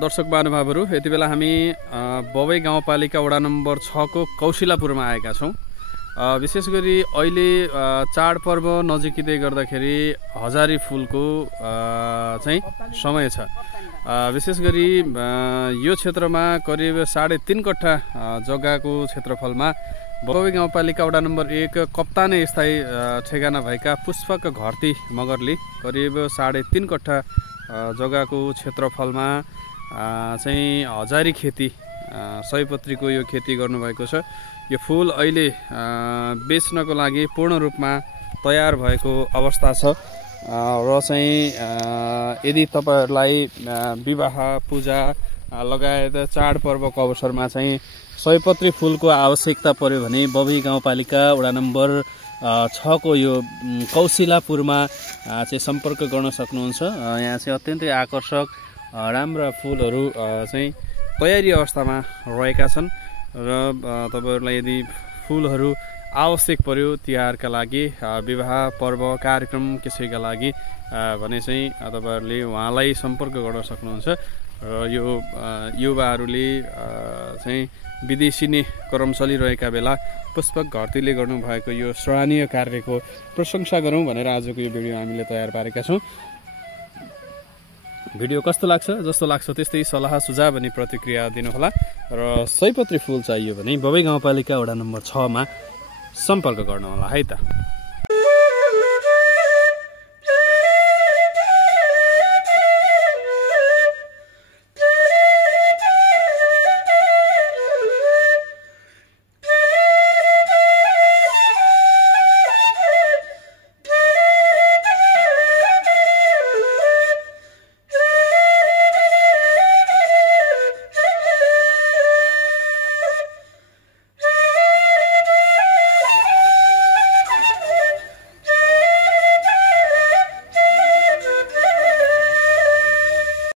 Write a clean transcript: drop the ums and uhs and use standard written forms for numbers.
दर्शक महानुभावहरू, यति बेला हामी बबई गाउँपालिका वडा नम्बर 6 को कौशिलापुरमा आएका छौँ। विशेष गरी अहिले चाडपर्व नजिकिँदै गर्दाखेरि हजारी फुलको चाहिँ समय छ। विशेष गरी यो क्षेत्रमा करिब 3.5 कट्ठा जग्गाको क्षेत्रफलमा बबई गाउँपालिका वडा नम्बर 1 कप्ताने स्थायी ठेगाना भएका पुष्पक घरती मगरले करिब 3.5 कट्ठा जग्गाको क्षेत्रफलमा चाहिँ हजारी खेती सयपत्रीको यो खेती गर्नुभएको छ। यो फुल अहिले बेच्नको लागि पूर्ण रूपमा तयार भएको अवस्था छ र चाहिँ यदि तपाईहरुलाई विवाह पूजा लगायत चाडपर्वको अवसरमा चाहिँ सयपत्री फुलको आवश्यकता पर्यो भने बबई गाउँपालिका वडा नम्बर 6 को यो कौशिलापुरमा चाहिँ सम्पर्क गर्न सक्नुहुन्छ। यहाँ चाहिँ अत्यन्तै आकर्षक राम्रा फुलहरू चाहिँ तयारी अवस्थामा रहेका छन् र तपाईहरुलाई यदि फुलहरू आवश्यक पर्यो तिहारका लागि, विवाह पर्व कार्यक्रम कसैका लागि भने चाहिँ तपाईहरुले उहाँलाई सम्पर्क गर्न सक्नुहुन्छ। र यो युवाहरूले चाहिँ विदेशी नै क्रम चलिरहेका बेला पुष्पक घरतीले गर्नुभएको यो सराहनीय कार्यको प्रशंसा गरौँ भनेर आजको यो भिडियो हामीले तयार पारेका छौँ। भिडियो कस्तो लाग्छ, जस्तो लाग्छ त्यस्तै सल्लाह सुझाव अनि प्रतिक्रिया दिनुहोला र सयपत्री फुल चाहियो भने बबई गाउँपालिका वडा नम्बर 6 मा सम्पर्क गर्नुहोला है त।